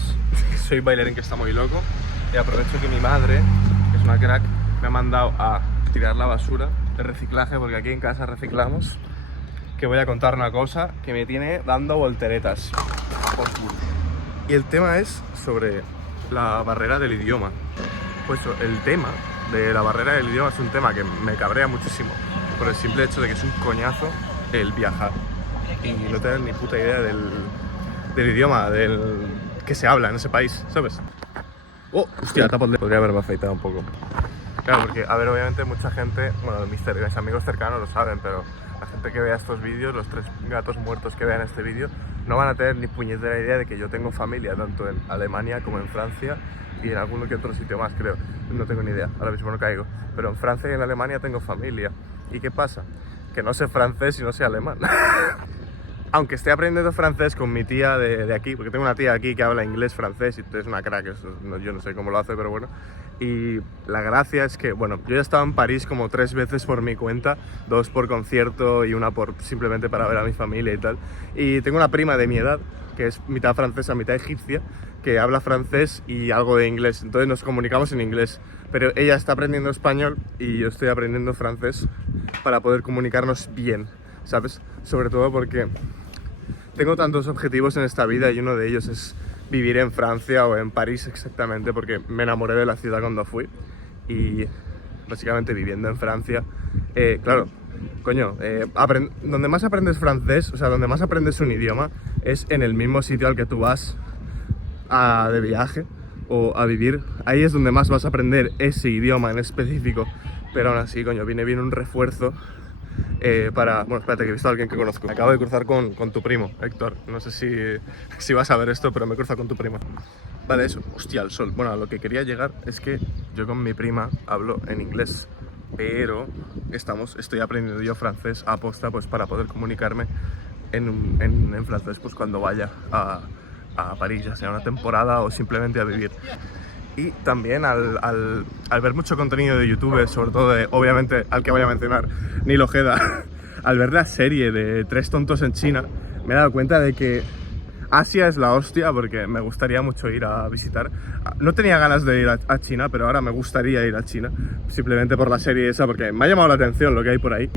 buenas. Soy bailarín que está muy loco y aprovecho que mi madre, que es una crack, me ha mandado a tirar la basura de reciclaje, porque aquí en casa reciclamos, que voy a contar una cosa que me tiene dando volteretas. Y el tema es sobre la barrera del idioma. Pues el tema de la barrera del idioma es un tema que me cabrea muchísimo, por el simple hecho de que es un coñazo el viajar y no tener ni puta idea del idioma que se habla en ese país, ¿sabes? Oh, hostia, podría haberme afeitado un poco. Claro, porque, a ver, obviamente mucha gente, bueno, mis amigos cercanos lo saben, pero la gente que vea estos vídeos, los 3 gatos muertos que vean este vídeo, no van a tener ni puñetera idea de que yo tengo familia, tanto en Alemania como en Francia y en algún que otro sitio más, creo. No tengo ni idea, ahora mismo no caigo. Pero en Francia y en Alemania tengo familia. ¿Y qué pasa? Que no sé francés y no sé alemán. Aunque esté aprendiendo francés con mi tía de aquí, porque tengo una tía aquí que habla inglés, francés, y es una crack, yo no sé cómo lo hace, pero bueno. Y la gracia es que, bueno, yo ya he estado en París como 3 veces por mi cuenta, 2 por concierto y una por simplemente para ver a mi familia y tal. Y tengo una prima de mi edad, que es mitad francesa, mitad egipcia, que habla francés y algo de inglés, entonces nos comunicamos en inglés. Pero ella está aprendiendo español y yo estoy aprendiendo francés para poder comunicarnos bien, ¿sabes? Sobre todo porque tengo tantos objetivos en esta vida y uno de ellos es vivir en Francia o en París exactamente, porque me enamoré de la ciudad cuando fui y básicamente viviendo en Francia, claro, coño, donde más aprendes francés, o sea, donde más aprendes un idioma es en el mismo sitio al que tú vas de viaje o a vivir. Ahí es donde más vas a aprender ese idioma en específico, pero aún así, coño, viene bien un refuerzo bueno, espérate, que he visto a alguien que conozco. Me acabo de cruzar con tu primo, Héctor. No sé si vas a ver esto, pero me he cruzado con tu prima. Vale, eso. Hostia, el sol. Bueno, a lo que quería llegar es que yo con mi prima hablo en inglés, pero estoy aprendiendo yo francés a posta, pues para poder comunicarme en francés pues cuando vaya a París, ya sea una temporada o simplemente a vivir. Y también al ver mucho contenido de YouTube, sobre todo obviamente al que voy a mencionar, Nil Ojeda, al ver la serie de 3 tontos en China, me he dado cuenta de que Asia es la hostia, porque me gustaría mucho ir a visitar. No tenía ganas de ir a China, pero ahora me gustaría ir a China, simplemente por la serie esa, porque me ha llamado la atención lo que hay por ahí.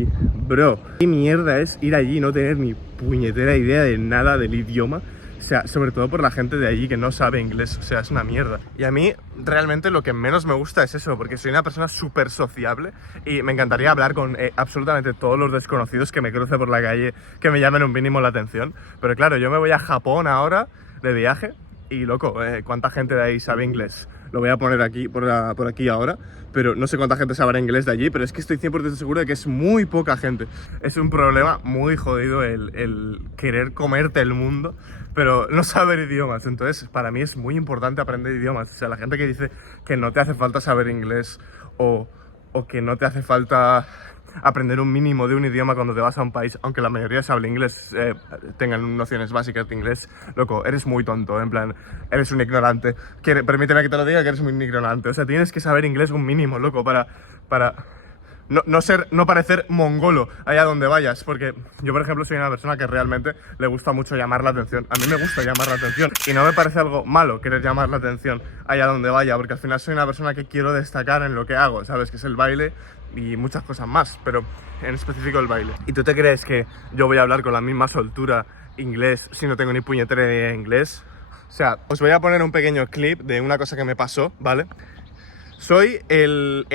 Bro, ¿qué mierda es ir allí y no tener ni puñetera idea de nada del idioma? O sea, sobre todo por la gente de allí que no sabe inglés, o sea, es una mierda. Y a mí, realmente, lo que menos me gusta es eso, porque soy una persona súper sociable y me encantaría hablar con absolutamente todos los desconocidos que me cruce por la calle, que me llamen un mínimo la atención. Pero claro, yo me voy a Japón ahora, de viaje, y loco, ¿cuánta gente de ahí sabe inglés? Lo voy a poner aquí, por aquí ahora, pero no sé cuánta gente sabrá inglés de allí, pero es que estoy 100% seguro de que es muy poca gente. Es un problema muy jodido el querer comerte el mundo, pero no saber idiomas. Entonces, para mí es muy importante aprender idiomas. O sea, la gente que dice que no te hace falta saber inglés o que no te hace falta aprender un mínimo de un idioma cuando te vas a un país, aunque la mayoría se hable inglés, tengan nociones básicas de inglés, loco, eres muy tonto, en plan, eres un ignorante. Permíteme que te lo diga, que eres muy ignorante. O sea, tienes que saber inglés un mínimo, loco, para no parecer mongolo allá donde vayas, porque yo, por ejemplo, soy una persona que realmente le gusta mucho llamar la atención. A mí me gusta llamar la atención y no me parece algo malo querer llamar la atención allá donde vaya, porque al final soy una persona que quiero destacar en lo que hago, ¿sabes? Que es el baile y muchas cosas más, pero en específico el baile. ¿Y tú te crees que yo voy a hablar con la misma soltura inglés si no tengo ni puñetera idea de inglés? O sea, os voy a poner un pequeño clip de una cosa que me pasó, ¿vale? Soy el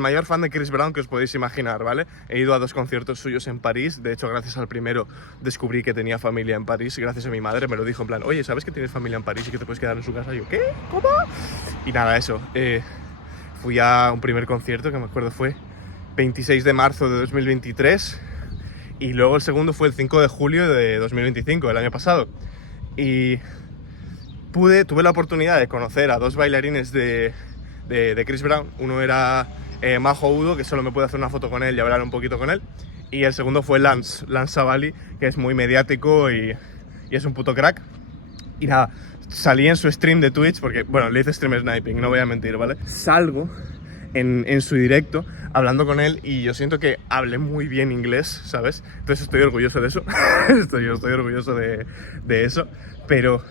mayor fan de Chris Brown que os podéis imaginar, ¿vale? He ido a 2 conciertos suyos en París. De hecho, gracias al primero descubrí que tenía familia en París. Gracias a mi madre me lo dijo en plan, oye, ¿sabes que tienes familia en París y que te puedes quedar en su casa? Y yo, ¿qué? ¿Cómo? Y nada, eso. Fui a un primer concierto que me acuerdo fue 26 de marzo de 2023 y luego el segundo fue el 5 de julio de 2025, el año pasado. Y tuve la oportunidad de conocer a 2 bailarines de Chris Brown. Uno era Majo Udo, que solo me pude hacer una foto con él y hablar un poquito con él. Y el segundo fue Lance Savali, que es muy mediático y es un puto crack. Y nada, salí en su stream de Twitch, porque, bueno, le hice stream sniping, no voy a mentir, ¿vale? Salgo en su directo hablando con él y yo siento que hablé muy bien inglés, ¿sabes? Entonces estoy orgulloso de eso. estoy orgulloso de eso, pero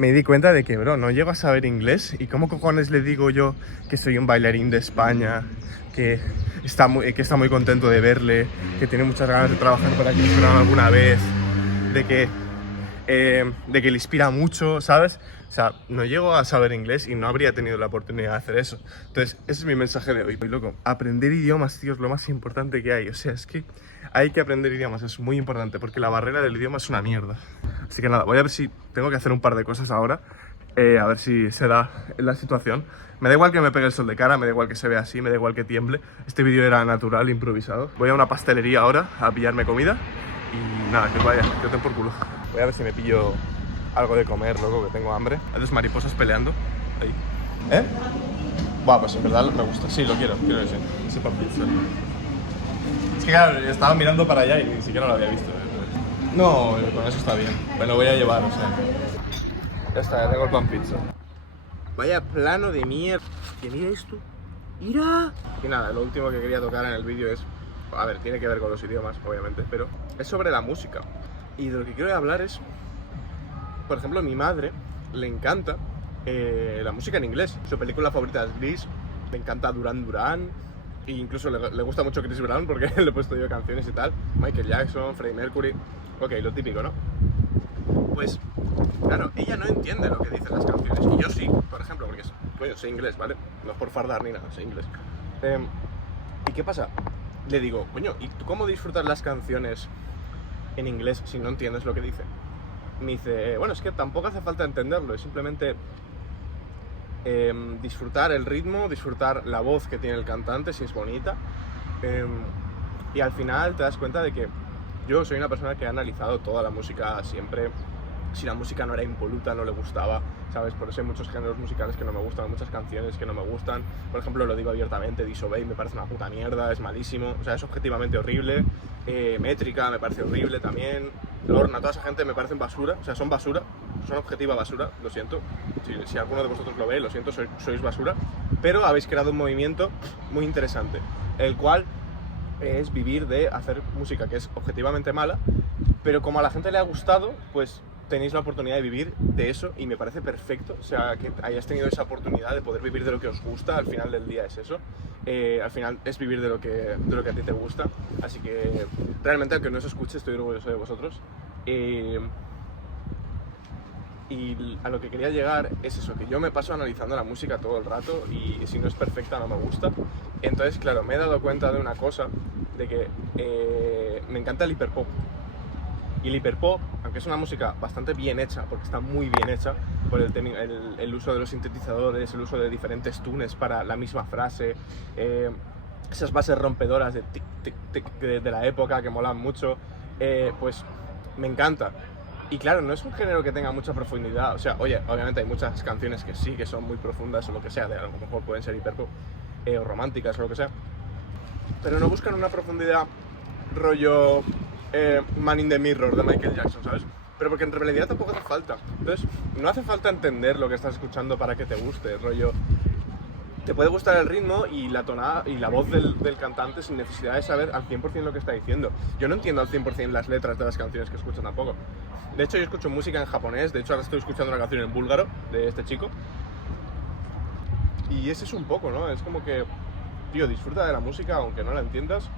me di cuenta de que, bro, no llego a saber inglés. ¿Y cómo cojones le digo yo que soy un bailarín de España, que está muy contento de verle, que tiene muchas ganas de trabajar para que alguna vez, de que le inspira mucho, ¿sabes? O sea, no llego a saber inglés y no habría tenido la oportunidad de hacer eso. Entonces, ese es mi mensaje de hoy. Loco, aprender idiomas, tío, es lo más importante que hay. O sea, es que hay que aprender idiomas, es muy importante, porque la barrera del idioma es una mierda. Así que nada, voy a ver si tengo que hacer un par de cosas ahora, a ver si se da la situación. Me da igual que me pegue el sol de cara, me da igual que se vea así, me da igual que tiemble. Este vídeo era natural, improvisado. Voy a una pastelería ahora a pillarme comida y nada, que vaya, que te por culo. Voy a ver si me pillo algo de comer, loco, que tengo hambre. Hay dos mariposas peleando ahí. ¿Eh? Buah, pues en verdad me gusta. Sí, lo quiero que sí. Ese pan pizza. Es que claro, estaba mirando para allá y ni siquiera lo había visto. No, con eso está bien. Me lo voy a llevar, o sea. Ya está, ya tengo el pan pizza. Vaya plano de mierda. Que mira esto. ¡Mira! Y nada, lo último que quería tocar en el vídeo es... A ver, tiene que ver con los idiomas, obviamente, pero es sobre la música. Y de lo que quiero hablar es... Por ejemplo, a mi madre le encanta la música en inglés. Su película favorita es Grease, le encanta Duran Duran, e incluso le gusta mucho Chris Brown porque le he puesto yo canciones y tal. Michael Jackson, Freddie Mercury, ok, lo típico, ¿no? Pues, claro, ella no entiende lo que dicen las canciones, y yo sí, por ejemplo, porque coño, sé inglés, ¿vale? No es por fardar ni nada, sé inglés. ¿Y qué pasa? Le digo, coño, ¿y tú cómo disfrutas las canciones en inglés si no entiendes lo que dicen? Me dice, bueno, es que tampoco hace falta entenderlo, es simplemente disfrutar el ritmo, disfrutar la voz que tiene el cantante, si es bonita, y al final te das cuenta de que yo soy una persona que ha analizado toda la música siempre. Si la música no era impoluta, no le gustaba, ¿sabes? Por eso hay muchos géneros musicales que no me gustan, muchas canciones que no me gustan. Por ejemplo, lo digo abiertamente, Disobey me parece una puta mierda, es malísimo, o sea, es objetivamente horrible. Métrica me parece horrible también. Lorna, toda esa gente me parecen basura, o sea, son basura, son objetiva basura, lo siento. Si alguno de vosotros lo ve, lo siento, sois basura. Pero habéis creado un movimiento muy interesante, el cual es vivir de hacer música que es objetivamente mala, pero como a la gente le ha gustado, pues tenéis la oportunidad de vivir de eso y me parece perfecto, o sea, que hayáis tenido esa oportunidad de poder vivir de lo que os gusta. Al final del día es eso, al final es vivir de lo que a ti te gusta, así que realmente, aunque no os escuche, estoy orgulloso de vosotros. Y a lo que quería llegar es eso, que yo me paso analizando la música todo el rato y si no es perfecta no me gusta. Entonces, claro, me he dado cuenta de una cosa, de que me encanta el hiperpop. Y el hiperpop, aunque es una música bastante bien hecha, porque está muy bien hecha, por el uso de los sintetizadores, el uso de diferentes tunes para la misma frase, esas bases rompedoras de tic, tic, tic de la época que molan mucho, pues me encanta. Y claro, no es un género que tenga mucha profundidad, o sea, oye, obviamente hay muchas canciones que sí, que son muy profundas o lo que sea, a lo mejor pueden ser hiperpop, o románticas o lo que sea, pero no buscan una profundidad rollo Man in the Mirror de Michael Jackson, ¿sabes? Pero porque en realidad tampoco hace falta. Entonces, no hace falta entender lo que estás escuchando para que te guste, rollo. Te puede gustar el ritmo y la tonada y la voz del cantante sin necesidad de saber al 100% lo que está diciendo. Yo no entiendo al 100% las letras de las canciones que escucho tampoco. De hecho, yo escucho música en japonés, de hecho ahora estoy escuchando una canción en búlgaro de este chico. Y ese es un poco, ¿no? Es como que, tío, disfruta de la música aunque no la entiendas.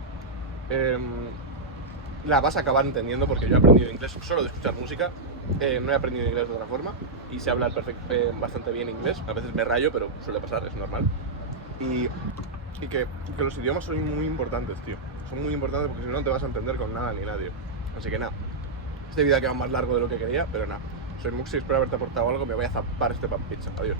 La vas a acabar entendiendo, porque yo he aprendido inglés solo de escuchar música, no he aprendido inglés de otra forma y sé hablar bastante bien inglés. A veces me rayo, pero suele pasar, es normal. Y que los idiomas son muy importantes, tío. Son muy importantes porque si no, no te vas a entender con nada ni nadie. Así que nada, este vídeo ha quedado más largo de lo que quería, pero nada. Soy Muxi, espero haberte aportado algo. Me voy a zampar este pan pizza. Adiós.